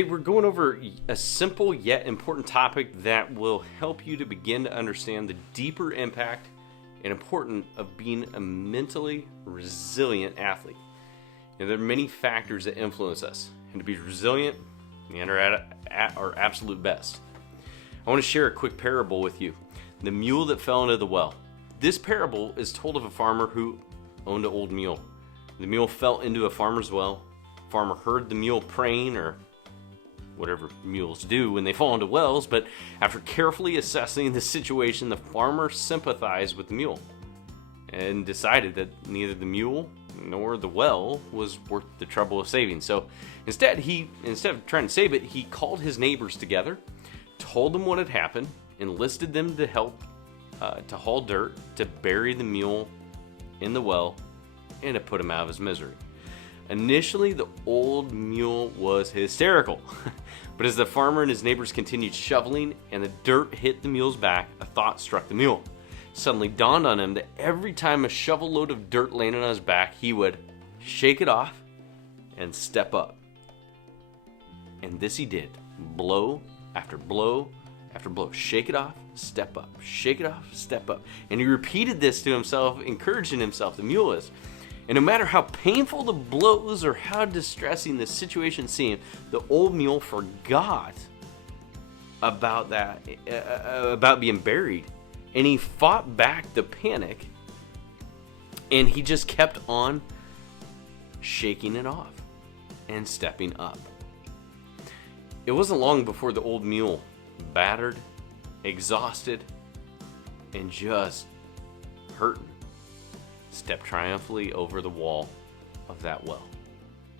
Today we're going over a simple yet important topic that will help you to begin to understand the deeper impact and importance of being a mentally resilient athlete. There are many factors that influence us, and to be resilient and are at our absolute best. I want to share a quick parable with you. The mule that fell into the well. This parable is told of a farmer who owned an old mule. The mule fell into a farmer's well. The farmer heard the mule praying, or whatever mules do when they fall into wells, but after carefully assessing the situation, the farmer sympathized with the mule and decided that neither the mule nor the well was worth the trouble of saving. So instead of trying to save it, he called his neighbors together, told them what had happened, enlisted them to help to haul dirt, to bury the mule in the well, and to put him out of his misery. Initially, the old mule was hysterical, but as the farmer and his neighbors continued shoveling and the dirt hit the mule's back, a thought struck the mule. It suddenly dawned on him that every time a shovel load of dirt landed on his back, he would shake it off and step up. And this he did, blow after blow after blow. Shake it off, step up, shake it off, step up. And he repeated this to himself, encouraging himself, the mule is. And no matter how painful the blows or how distressing the situation seemed, the old mule forgot about that, about being buried. And he fought back the panic, and he just kept on shaking it off and stepping up. It wasn't long before the old mule, battered, exhausted, and just hurting, stepped triumphantly over the wall of that well.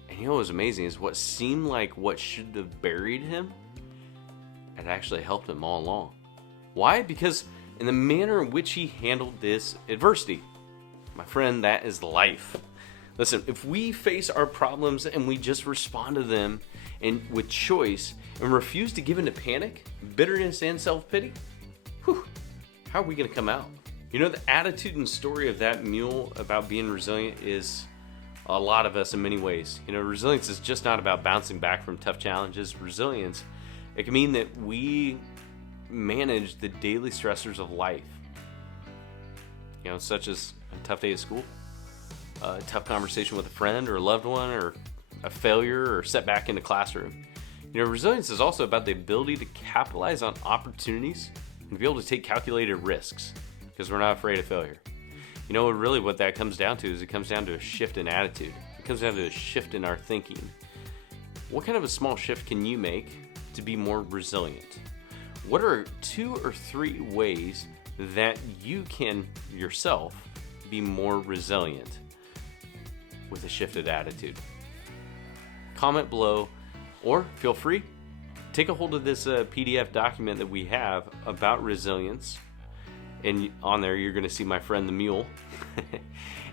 And you know what was amazing is what seemed like what should have buried him had actually helped him all along. Why? Because in the manner in which he handled this adversity. My friend, that is life. Listen, if we face our problems and we just respond to them and with choice and refuse to give in to panic, bitterness, and self-pity, how are we going to come out? You know, the attitude and story of that mule about being resilient is a lot of us in many ways. You know, resilience is just not about bouncing back from tough challenges. Resilience, it can mean that we manage the daily stressors of life. You know, such as a tough day at school, a tough conversation with a friend or a loved one, or a failure or setback in the classroom. You know, resilience is also about the ability to capitalize on opportunities and to be able to take calculated risks, because we're not afraid of failure. You know, really what that comes down to is it comes down to a shift in attitude. It comes down to a shift in our thinking. What kind of a small shift can you make to be more resilient? What are 2 or 3 ways that you can yourself be more resilient with a shifted attitude? Comment below, or feel free, take a hold of this PDF document that we have about resilience. And on there, you're going to see my friend the mule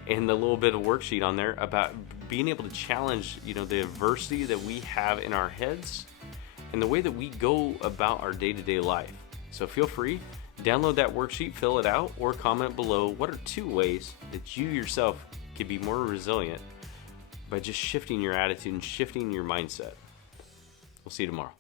and the little bit of worksheet on there about being able to challenge, you know, the adversity that we have in our heads and the way that we go about our day-to-day life. So feel free, download that worksheet, fill it out, or comment below what are 2 ways that you yourself can be more resilient by just shifting your attitude and shifting your mindset. We'll see you tomorrow.